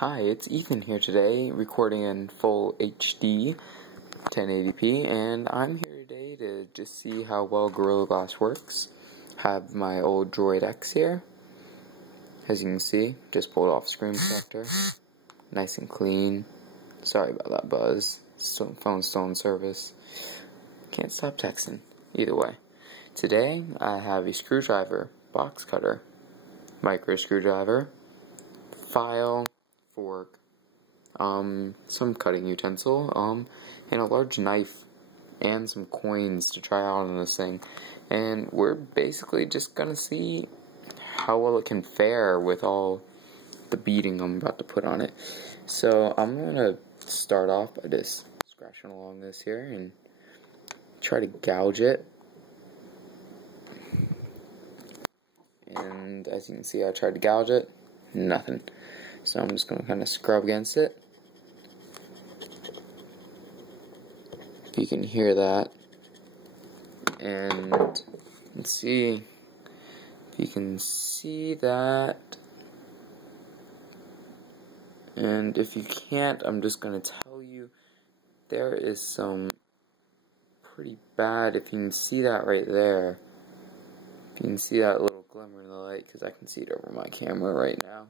Hi, it's Ethan here today, recording in full HD 1080p, and I'm here today to just see how well Gorilla Glass works. Have my old Droid X here. As you can see, just pulled off screen protector. Nice and clean. Sorry about that buzz. Phone's still in service. Can't stop texting. Either way. Today, I have a screwdriver, box cutter, micro screwdriver, file, fork, some cutting utensil, and a large knife, and some coins to try out on this thing. And we're basically just gonna see how well it can fare with all the beating I'm about to put on it. So I'm gonna start off by just scratching along this here and try to gouge it. And as you can see, I tried to gouge it, nothing. So I'm just going to kind of scrub against it. You can hear that. And let's see if you can see that. And if you can't, I'm just going to tell you there is some pretty bad, if you can see that right there. If you can see that little glimmer in the light, because I can see it over my camera right now.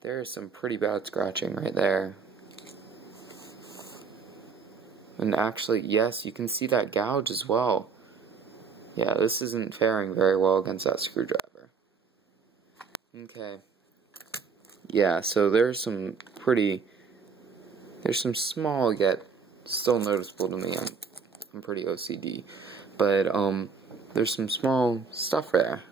There is some pretty bad scratching right there. And actually, yes, you can see that gouge as well. Yeah, this isn't faring very well against that screwdriver. Okay. Yeah, so there's some small yet still noticeable to me. I'm pretty OCD. But, there's some small stuff there.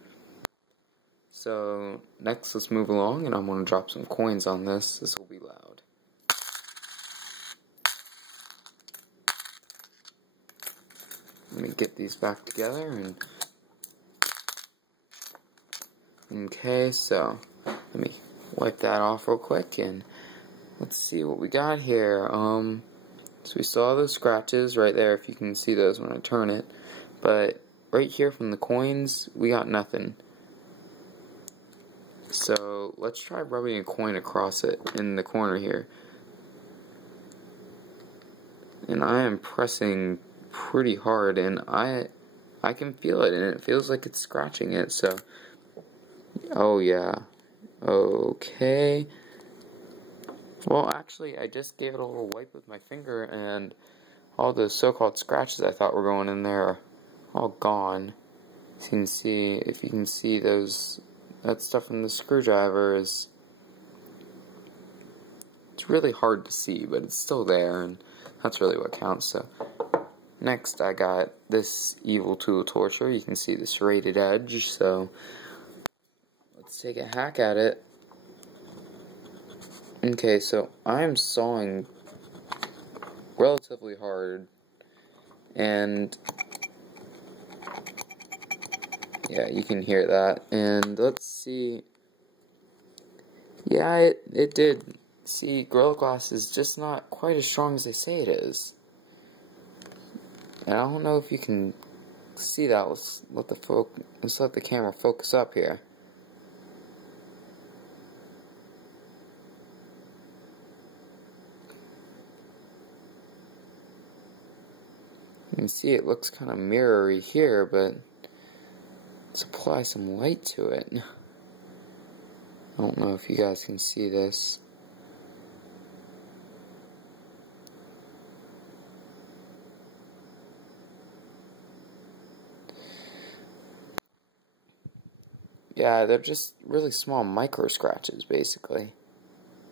So, next let's move along, and I'm going to drop some coins on this. This will be loud. Let me get these back together, and okay, so let me wipe that off real quick, and let's see what we got here. So we saw those scratches right there, if you can see those when I turn it, but right here from the coins, we got nothing. So let's try rubbing a coin across it in the corner here. And I am pressing pretty hard, and I can feel it, and it feels like it's scratching it. So, oh yeah, okay. Well, actually, I just gave it a little wipe with my finger, and all the so-called scratches I thought were going in there are all gone. So you can see, if you can see those. That stuff from the screwdriver it's really hard to see, but it's still there, and that's really what counts. So next I got this evil tool torture. You can see the serrated edge, so let's take a hack at it. Okay, so I'm sawing relatively hard, and yeah, you can hear that. And let's see. Yeah, it did. See, Gorilla Glass is just not quite as strong as they say it is. And I don't know if you can see that. Let's let the camera focus up here. You can see it looks kind of mirrory here, but let's apply some light to it. I don't know if you guys can see this. Yeah, they're just really small micro scratches, basically.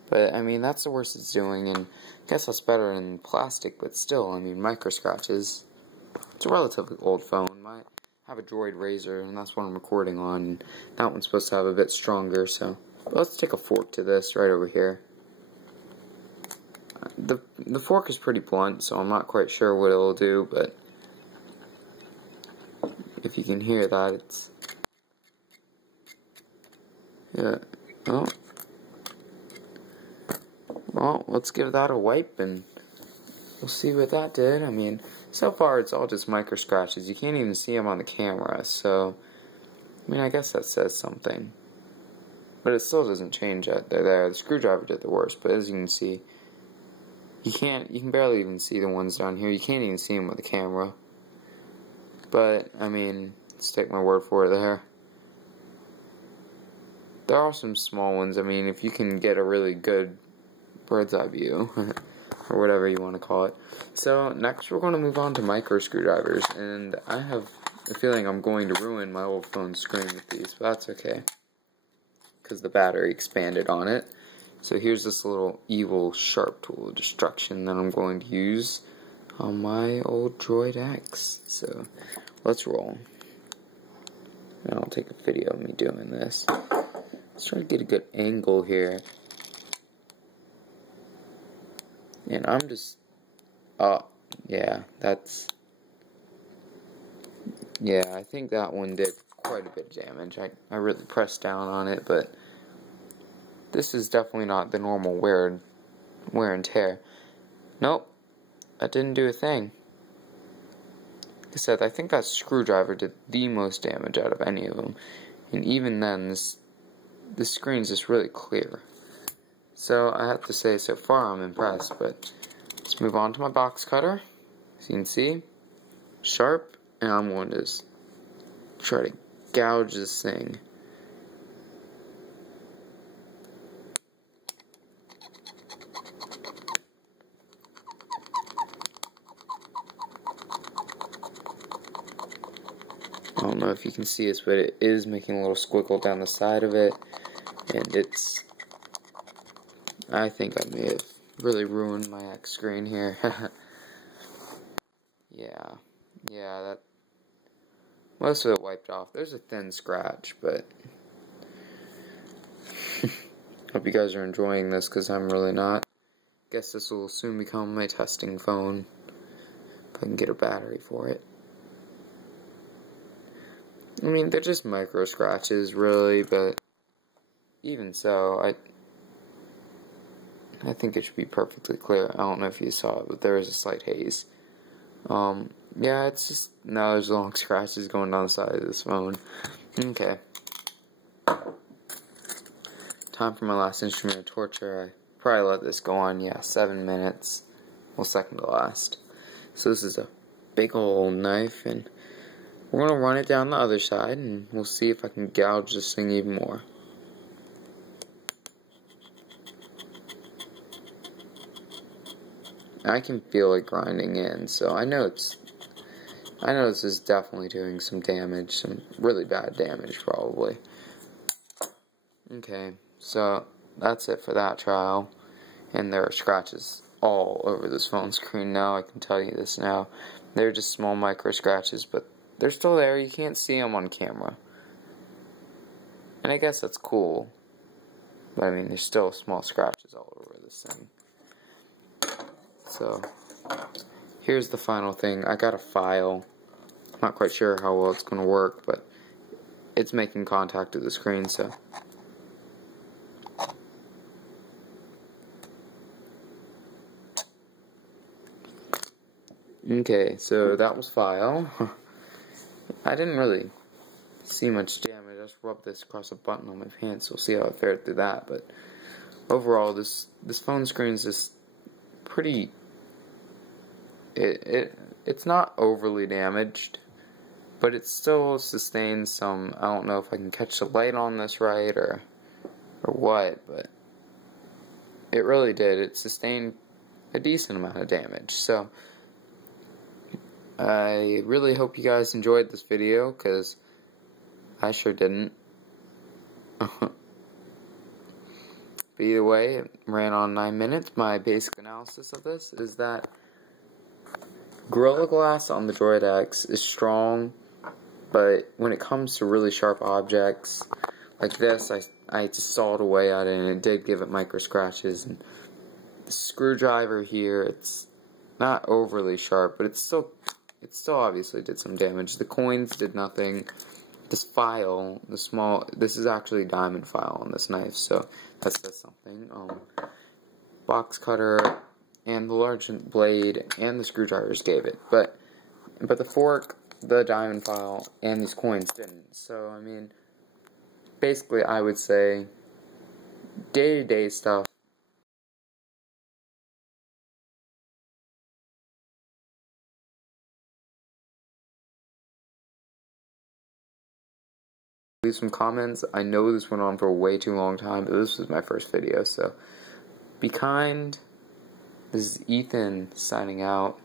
But, I mean, that's the worst it's doing, and I guess that's better than plastic, but still, I mean, micro scratches. It's a relatively old phone. I have a Droid Razor, and that's what I'm recording on, and that one's supposed to have a bit stronger, so let's take a fork to this right over here. The fork is pretty blunt, so I'm not quite sure what it'll do, but if you can hear that, it's yeah. Well, let's give that a wipe, and we'll see what that did. I mean, so far it's all just micro scratches. You can't even see them on the camera, so I mean, I guess that says something. but it still doesn't change that there. The screwdriver did the worst, but as you can see, you can barely even see the ones down here. You can't even see them with the camera. But, I mean, let's take my word for it there. There are some small ones. I mean, if you can get a really good bird's eye view, or whatever you want to call it. So, next we're going to move on to micro screwdrivers, and I have a feeling I'm going to ruin my old phone screen with these, but that's okay, because the battery expanded on it. So here's this little evil sharp tool of destruction that I'm going to use on my old Droid X. So, let's roll. And I'll take a video of me doing this. Let's try to get a good angle here. And I'm just, yeah, I think that one did quite a bit of damage. I really pressed down on it, but this is definitely not the normal wear and tear. Nope, that didn't do a thing. Like I said, I think that screwdriver did the most damage out of any of them. And even then, this screen's just really clear. So, I have to say, so far I'm impressed, but let's move on to my box cutter. As you can see, sharp, and I'm going to just try to gouge this thing. I don't know if you can see this, but it is making a little squiggle down the side of it, and I think I may have really ruined my X screen here. yeah, that most of it wiped off. There's a thin scratch, but hope you guys are enjoying this, because I'm really not. Guess this will soon become my testing phone, if I can get a battery for it. I mean, they're just micro scratches, really, but even so, I think it should be perfectly clear. I don't know if you saw it, but there is a slight haze. Yeah, it's just, now there's long scratches going down the side of this phone. Okay. Time for my last instrument of torture. I probably let this go on, 7 minutes. Well, second to last. So this is a big old knife, and we're going to run it down the other side, and we'll see if I can gouge this thing even more. I can feel it grinding in, so I know this is definitely doing some damage, some really bad damage probably. Okay, so that's it for that trial, and there are scratches all over this phone screen now, I can tell you this now. They're just small micro scratches, but they're still there, you can't see them on camera. And I guess that's cool, but I mean, there's still small scratches all over this thing. So, here's the final thing. I got a file. I'm not quite sure how well it's going to work, but it's making contact with the screen, so. Okay, so that was file. I didn't really see much damage. I just rubbed this across a button on my pants. We'll see how it fared through that, but overall, this phone screen is just pretty. It's not overly damaged, but it still sustains some. I don't know if I can catch the light on this right or what, but it really did. It sustained a decent amount of damage. So I really hope you guys enjoyed this video, because I sure didn't. But either way, it ran on 9 minutes. My basic analysis of this is that Gorilla Glass on the Droid X is strong, but when it comes to really sharp objects like this, I just sawed away at it, and it did give it micro scratches. And the screwdriver here, it's not overly sharp, but it still obviously did some damage. The coins did nothing. This file, this is actually diamond file on this knife, so that says something. Box cutter and the large blade and the screwdrivers gave it, but the fork, the diamond file, and these coins didn't. So I mean, basically, I would say day-to-day stuff. Leave some comments. I know this went on for a way too long time, but this was my first video, so be kind. This is Ethan signing out.